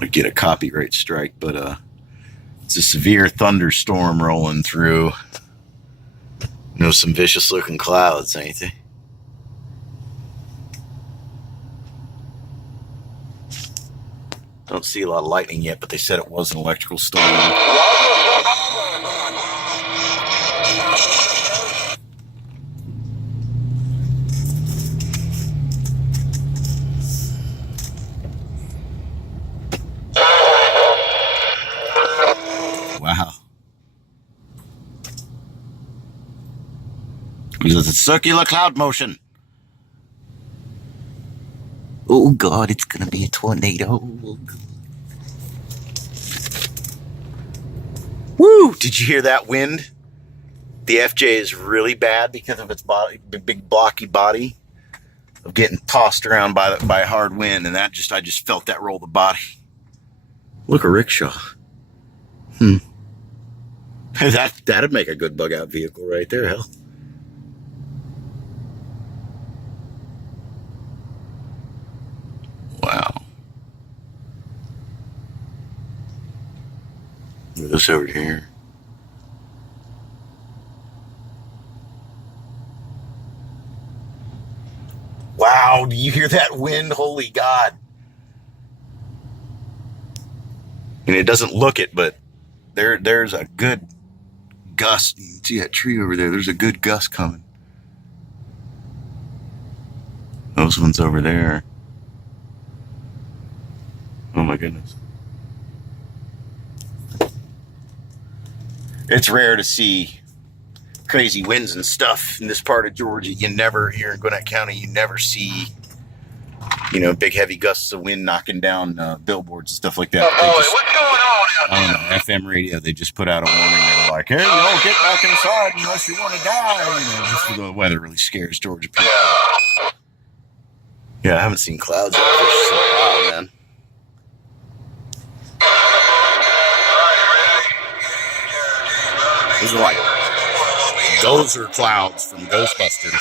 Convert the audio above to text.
want to get a copyright strike, but it's a severe thunderstorm rolling through. You know, some vicious looking clouds, ain't they? Don't see a lot of lightning yet, but they said it was an electrical storm. Wow. It's a circular cloud motion. Oh God, it's gonna be a tornado. Woo! Did you hear that wind? The FJ is really bad because of its body, big blocky body, of getting tossed around by a hard wind, and I just felt that roll the body. Look, a rickshaw. That'd make a good bug out vehicle right there, hell. Wow. Look at this over here. Wow, do you hear that wind? Holy God. And it doesn't look it, but there's a good gust. You can see that tree over there. There's a good gust coming. Those ones over there. Oh my goodness. It's rare to see crazy winds and stuff in this part of Georgia. Here in Gwinnett County, you never see, big heavy gusts of wind knocking down billboards and stuff like that. What's going on out there? FM radio, they just put out a warning. They were like, hey, get back inside unless you want to die. Just the weather really scares Georgia people. Yeah, I haven't seen clouds out there for so long, man. Those are like Gozer clouds from Ghostbusters.